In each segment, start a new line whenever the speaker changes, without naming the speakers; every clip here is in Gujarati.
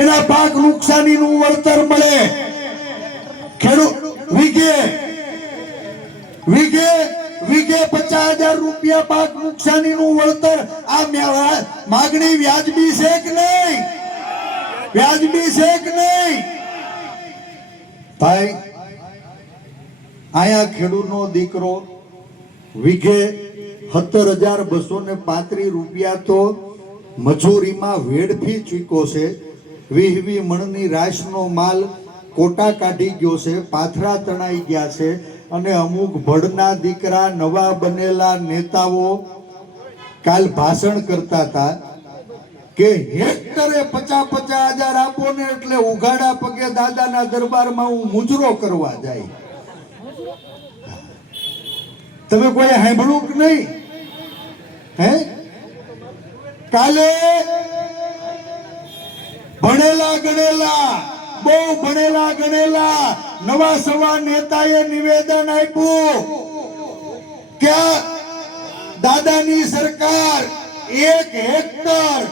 એના પાક નુકસાનીનું વળતર મળે. ખેડૂત વીઘે વીઘે વીઘે પચાસ હજાર રૂપિયા પાક નુકસાનીનું વળતર. આ માગણી વ્યાજબી છે કે નહીં? વ્યાજબી છે કે નહીં? ભાઈ, આયા ખેડૂતનો દીકરો વીઘે સત્તર હજાર બસો ને પાંત્રીસ રૂપિયા તો મજૂરીમાં વેડફી ચૂક્યો છે. વીહ વીહ મણની રાશનો માલ કોટા કાઢી ગયો છે, પાથરા તણાઈ ગયા છે અને અમુક ભડના દીકરા, નવા બનેલા નેતાઓ કાલ ભાષણ કરતા હતા કે હેક્ટરે પચાસ પચાસ હજાર આપો ને એટલે ઉઘાડા પગે દાદાના દરબારમાં હું મુજરો કરવા જાય. તમે કોઈ સાંભળ્યું કે નહીં? હે? કાલે ભણેલા ગણેલા, બહુ ભણેલા ગણેલા, નવા સવા નેતાએ નિવેદન આપ્યું કે દાદાની સરકાર એક હેક્ટર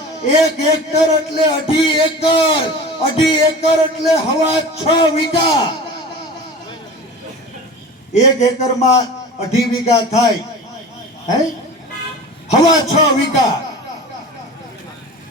એક હેક્ટર એટલે અઢી એકર અઢી એકર એટલે હવા છ વીઘા. એક એકરમાં અઢી વીઘા થાય, હે? હવા છ વીઘા.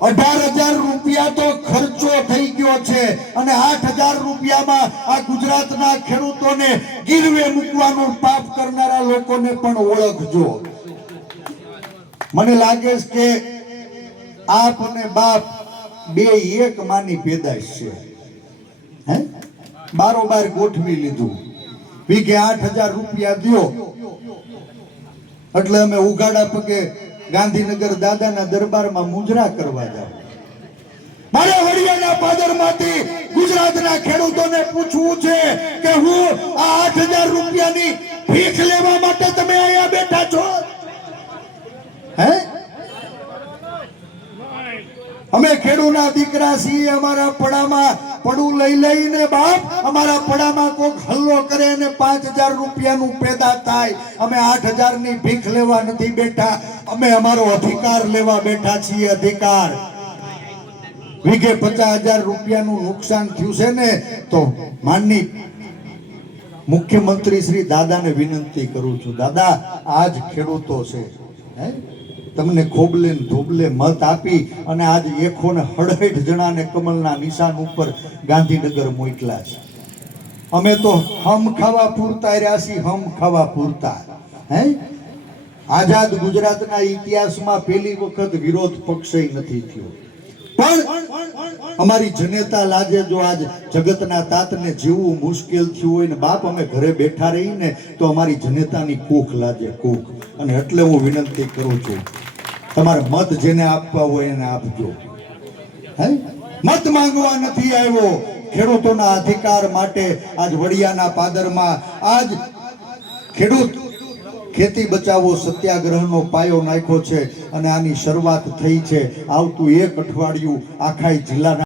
અઢાર હજાર રૂપિયા તો ખર્ચો થઈ ગયો છે અને આઠ હજાર રૂપિયામાં આ ગુજરાતના ખેડૂતોને ગીરવે મૂકવાનું પાપ કરનારા લોકોને પણ ઓળખજો. મને લાગે છે કે આપ અને બાપ બે એક માની પેદાશ છે. હે? બારોબાર ગોઠવી લીધું. વીઘે આઠ હજાર રૂપિયા દો એટલે અમે ઉગાડા પગે ગાંધીનગર દાદાના દરબારમાં મુજરા કરવા જાવ મારે વડિયાના પાદરમાંથી ગુજરાતના ખેડૂતોને પૂછવું છે કે હું આ આઠ હજાર રૂપિયાની ભીખ લેવા માટે તમે અહીંયા બેઠા છો? હે? અમે ખેડૂના દીકરા છીએ, અમારા પડામાં પડું લઈ લઈને બાપ, અમારા પડામાં કોક હલ્લો કરે અને પાંચ હજાર રૂપિયાનું પેદા થાય. અમે આઠ હજારની ભીખ લેવા નથી બેઠા. અમે અમારો અધિકાર લેવા બેઠા છીએ, અધિકાર. વીઘે પચાસ હજાર રૂપિયાનું નુકસાન થયું છે ને, તો માનની મુખ્યમંત્રી શ્રી દાદાને વિનંતી કરું છું, દાદા, આજ ખેડૂતો છે, હે? તમને ખોબલે ધોબલે મત આપી અને આજ એકો ને હડહેઠ જણાને કમલના નિશાન ઉપર ગાંધીનગર મોકલા છે. અમે તો હમ ખાવા પૂરતા રહ્યા છીએ, હમ ખાવા પૂરતા, હે? આઝાદ ગુજરાતના ઇતિહાસમાં પહેલી વખત વિરોધ પક્ષે નથી થયો. પણ અમારી જનેતા લાજે જો આજ જગતના તાતને જીવવું મુશ્કેલ થયું હોય ને બાપ અમે ઘરે બેઠા રહીને તો અમારી જનેતાની કૂખ લાજે કૂખ. અને એટલે હું વિનંતી કરું છું, તમારે મત જેને આપવા હોય એને આપજો. હે? મત માંગવા નથી આવ્યો. ખેડૂતોના અધિકાર માટે આજ વડિયાના પાદરમાં આજ ખેડૂત ખેતી બચાવો સત્યાગ્રહનો પાયો નાખ્યો છે અને આની શરૂઆત થઈ છે આવતું એક અઠવાડિયું આખા જિલ્લાના